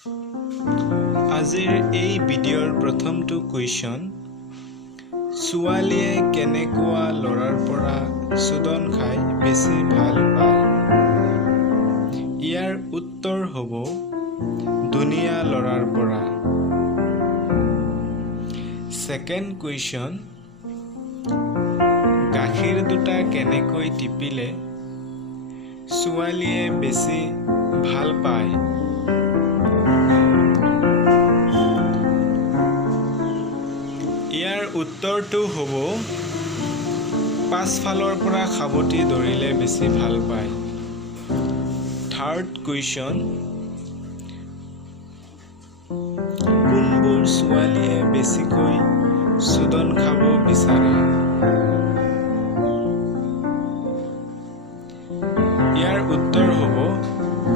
আজিৰ এই ভিডিঅ'ৰ প্ৰথমটো কুৱেশ্যন, ছোৱালীয়ে কেনেকুৱা ল'ৰাৰ পৰা চুদন খাই বেছি ভাল পায়? ইয়াৰ উত্তৰ হ'ব ধুনীয়া ল'ৰাৰ পৰা। ছেকেণ্ড কুৱেশ্যন, গাখীৰ দুটা কেনেকৈ টিপিলে ছোৱালীয়ে বেছি ভাল পায়? ইয়াৰ উত্তৰটো হ'ব পাছফালৰ পৰা সাৱটি ধৰিলে বেছি ভাল পায়। থাৰ্ড কুৱেশ্যন, কোনবোৰ ছোৱালীয়ে বেছিকৈ চুদন খাব বিচাৰে? ইয়াৰ উত্তৰ হ'ব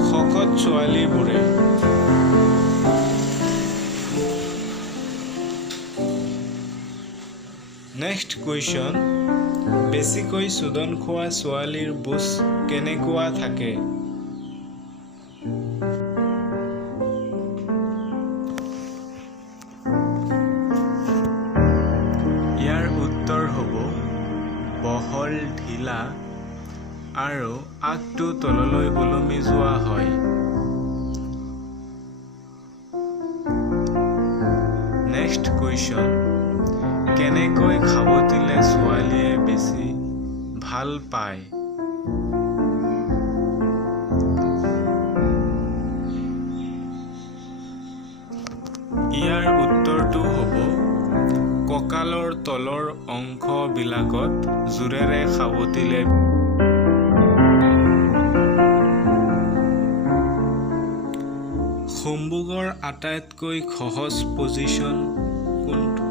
শকত ছোৱালীবোৰে। নেক্সট কুৱেশ্যন, বেছিকৈ চুদন খোৱা ছোৱালীৰ বুজ কেনেকুৱা থাকে? ইয়াৰ উত্তৰ হ'ব বহল, ঢিলা আৰু আগটো তললৈ ওলমি যোৱা হয়। নেক্সট কুৱেশ্যন, কেনেকৈ খাবতিলে ছোৱালীয়ে বেছি ভাল পায়? ইয়াৰ উত্তৰটো হ'ব কঁকালৰ তলৰ অংশবিলাকত জোৰেৰে খাবতিলে। সম্ভোগৰ আটাইতকৈ সহজ পজিশ্যন কোনটো?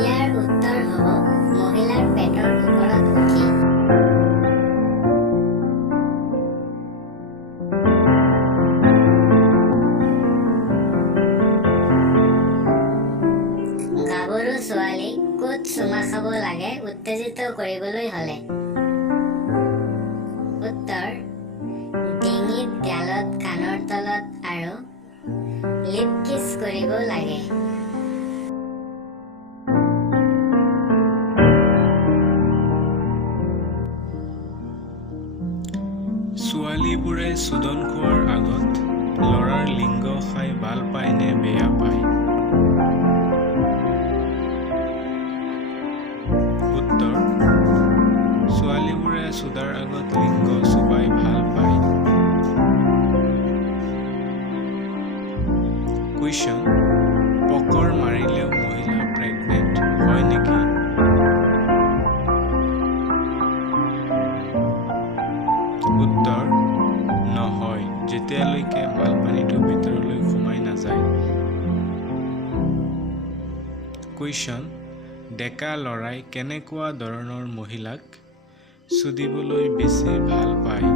ইয়াৰ উত্তৰ হ'ব মহিলাৰ পেটৰ ওপৰত উঠি। গাভৰু ছোৱালীক ক'ত চুমা খাব লাগে উত্তেজিত কৰিবলৈ হ'লে? উত্তৰ, ডিঙিত, গালত, কাণৰ তলত আৰু লিপ কিছ কৰিব লাগে। ছোৱালীবোৰে চুদন খোৱাৰ আগত ল'ৰাৰ লিংগ খাই ভাল পায় নে বেয়া পায়? উত্তৰ, ছোৱালীবোৰে চুদাৰ আগত লিংগ চুবাই ভাল পায়। কুৱেশ্যন, পকৰ মাৰিলেও মহিলা প্ৰেগনেণ্ট হয় নেকি? উত্তৰ, নহয়, যেতিয়ালৈকে মালপানীটো ভিতৰলৈ সোমাই নাযায়। কুৱেশ্যন, ডেকা ল'ৰাই কেনেকুৱা ধৰণৰ মহিলাক চুদিবলৈ বেছি ভাল পায়?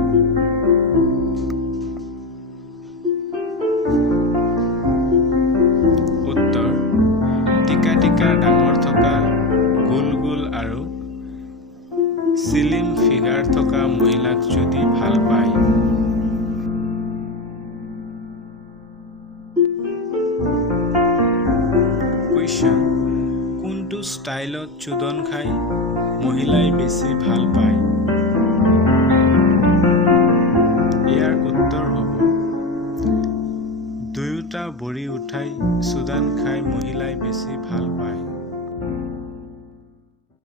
উত্তৰ, টিকা টিকা ডাঙৰ থকা, গোল গোল আৰু স্লিম ফিগাৰ থকা মহিলাক যদি ভাল পায়। কুৱেশ্যন, কোনটো ষ্টাইলত চুদন খাই মহিলাই বেছি ভাল পায়? ইয়াৰ উত্তৰ হ'ব দুয়োটা ভৰি উঠাই চুদন খাই মহিলাই বেছি ভাল পায়।